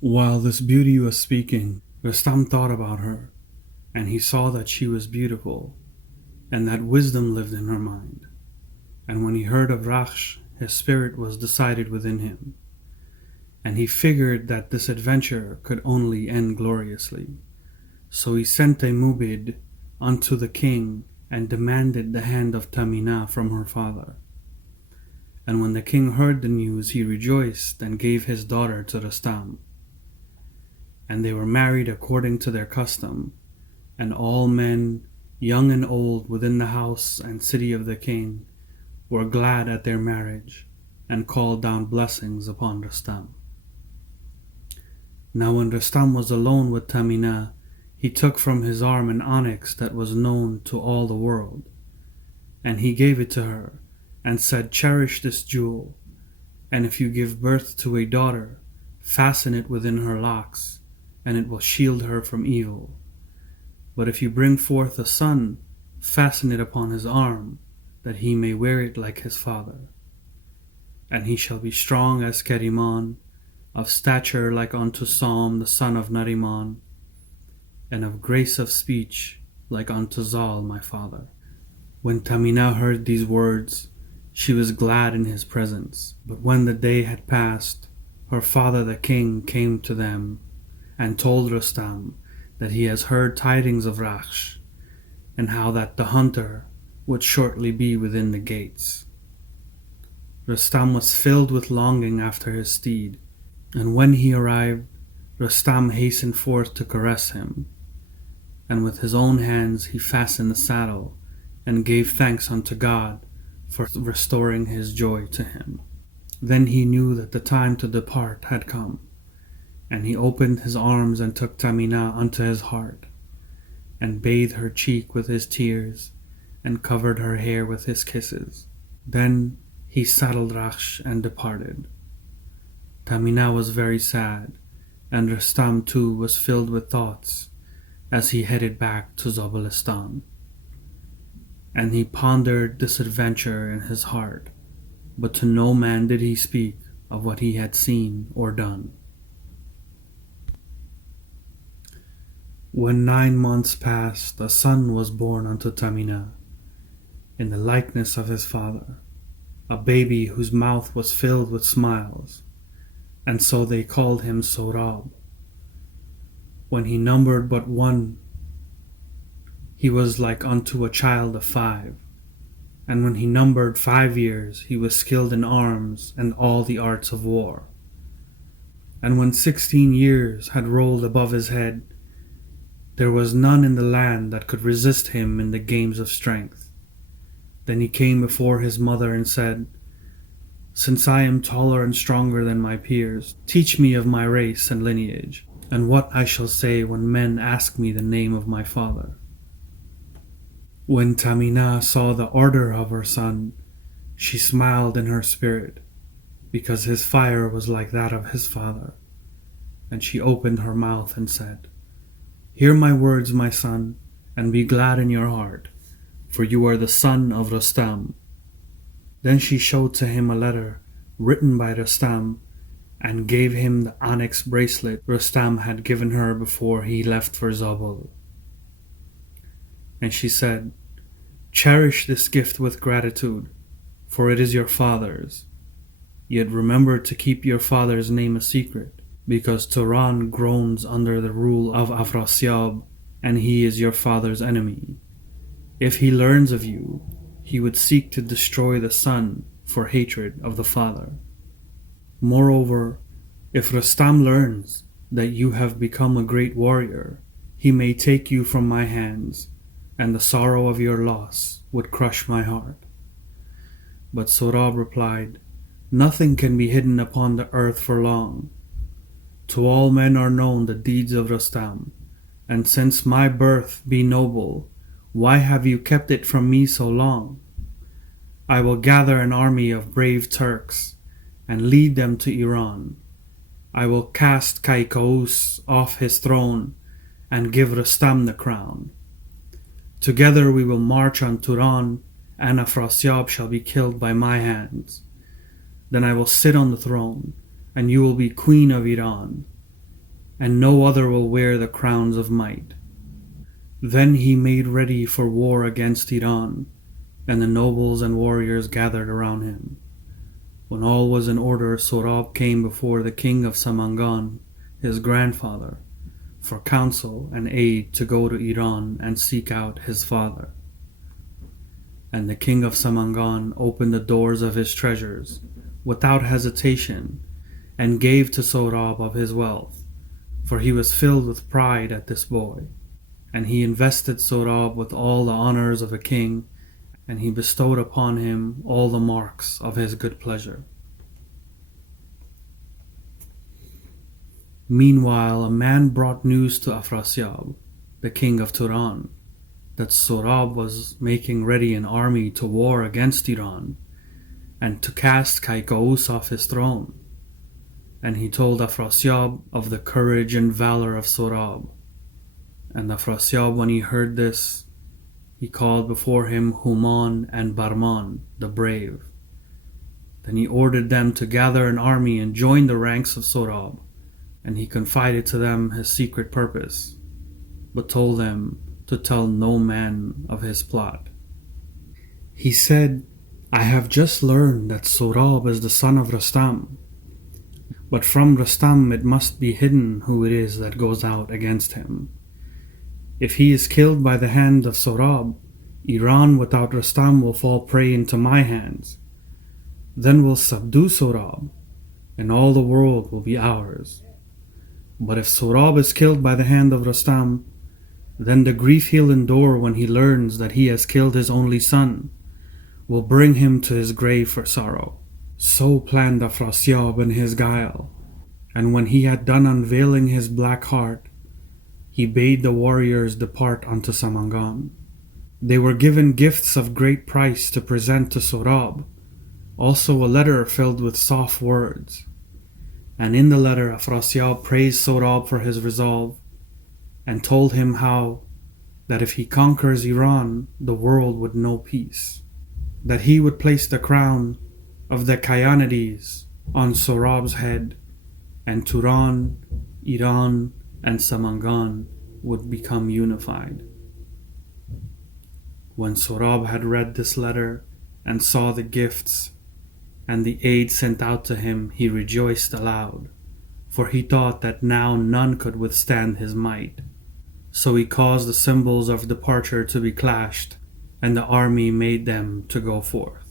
While this beauty was speaking, Rustam thought about her, and he saw that she was beautiful, and that wisdom lived in her mind. And when he heard of Rakhsh, his spirit was decided within him, and he figured that this adventure could only end gloriously. So he sent a mubid unto the king and demanded the hand of Tehmina from her father. And when the king heard the news, he rejoiced and gave his daughter to Rustam. And they were married according to their custom, and all men, young and old, within the house and city of the king, were glad at their marriage, and called down blessings upon Rustam. Now when Rustam was alone with Tehmina, he took from his arm an onyx that was known to all the world, and he gave it to her, and said, "Cherish this jewel, and if you give birth to a daughter, fasten it within her locks, and it will shield her from evil. But if you bring forth a son, fasten it upon his arm, that he may wear it like his father. And he shall be strong as Keriman, of stature like unto Sam the son of Nariman, and of grace of speech like unto Zal my father." When Tehmina heard these words, she was glad in his presence. But when the day had passed, her father the king came to them and told Rustam that he has heard tidings of Rakhsh, and how that the hunter would shortly be within the gates. Rustam was filled with longing after his steed, and when he arrived, Rustam hastened forth to caress him, and with his own hands he fastened the saddle, and gave thanks unto God for restoring his joy to him. Then he knew that the time to depart had come, and he opened his arms and took Tehmina unto his heart, and bathed her cheek with his tears, and covered her hair with his kisses. Then he saddled Rakhsh and departed. Tehmina was very sad, and Rustam too was filled with thoughts as he headed back to Zabulistan. And he pondered this adventure in his heart, but to no man did he speak of what he had seen or done. When 9 months passed, a son was born unto Tehmina, in the likeness of his father, a baby whose mouth was filled with smiles, and so they called him Sohrab. When he numbered but 1, he was like unto a child of 5, and when he numbered 5 years, he was skilled in arms and all the arts of war. And when 16 years had rolled above his head, there was none in the land that could resist him in the games of strength. Then he came before his mother and said, "Since I am taller and stronger than my peers, teach me of my race and lineage, and what I shall say when men ask me the name of my father." When Tehmina saw the ardor of her son, she smiled in her spirit, because his fire was like that of his father. And she opened her mouth and said, "Hear my words, my son, and be glad in your heart, for you are the son of Rostam." Then she showed to him a letter written by Rustam, and gave him the onyx bracelet Rustam had given her before he left for Zabul. And she said, "Cherish this gift with gratitude, for it is your father's. Yet remember to keep your father's name a secret, because Turan groans under the rule of Afrasiab, and he is your father's enemy. If he learns of you, he would seek to destroy the son for hatred of the father. Moreover, if Rustam learns that you have become a great warrior, he may take you from my hands, and the sorrow of your loss would crush my heart." But Sohrab replied, "Nothing can be hidden upon the earth for long. To all men are known the deeds of Rustam, and since my birth be noble, why have you kept it from me so long? I will gather an army of brave Turks, and lead them to Iran. I will cast Kavus off his throne, and give Rustam the crown. Together we will march on Turan, and Afrasiab shall be killed by my hands. Then I will sit on the throne, and you will be queen of Iran. and no other will wear the crowns of might. Then he made ready for war against Iran, and the nobles and warriors gathered around him. When all was in order, Sohrab came before the king of Samangan, his grandfather, for counsel and aid to go to Iran and seek out his father. And the king of Samangan opened the doors of his treasures without hesitation and gave to Sohrab of his wealth, for he was filled with pride at this boy. And he invested Sohrab with all the honors of a king, and he bestowed upon him all the marks of his good pleasure. Meanwhile, a man brought news to Afrasiab, the king of Turan, that Sohrab was making ready an army to war against Iran, and to cast Kavus off his throne. And he told Afrasiab of the courage and valor of Sohrab. And Afrasiab, when he heard this, he called before him Human and Barman, the brave. Then he ordered them to gather an army and join the ranks of Sohrab, and he confided to them his secret purpose, but told them to tell no man of his plot. He said, I have just learned that Sohrab is the son of Rustam, but from Rustam it must be hidden who it is that goes out against him. If he is killed by the hand of Sohrab, Iran without Rustam will fall prey into my hands. Then we'll subdue Sohrab, and all the world will be ours. But if Sohrab is killed by the hand of Rustam, then the grief he'll endure when he learns that he has killed his only son will bring him to his grave for sorrow. So planned Afrasiab in his guile, and when he had done unveiling his black heart, he bade the warriors depart unto Samangan. They were given gifts of great price to present to Sohrab, also a letter filled with soft words. And in the letter Afrasiab praised Sohrab for his resolve, and told him how that if he conquers Iran, the world would know peace, that he would place the crown of the Kayanides on Sohrab's head, and Turan, Iran, and Samangan would become unified. When Sohrab had read this letter and saw the gifts and the aid sent out to him, he rejoiced aloud, for he thought that now none could withstand his might. So he caused the symbols of departure to be clashed, and the army made them to go forth.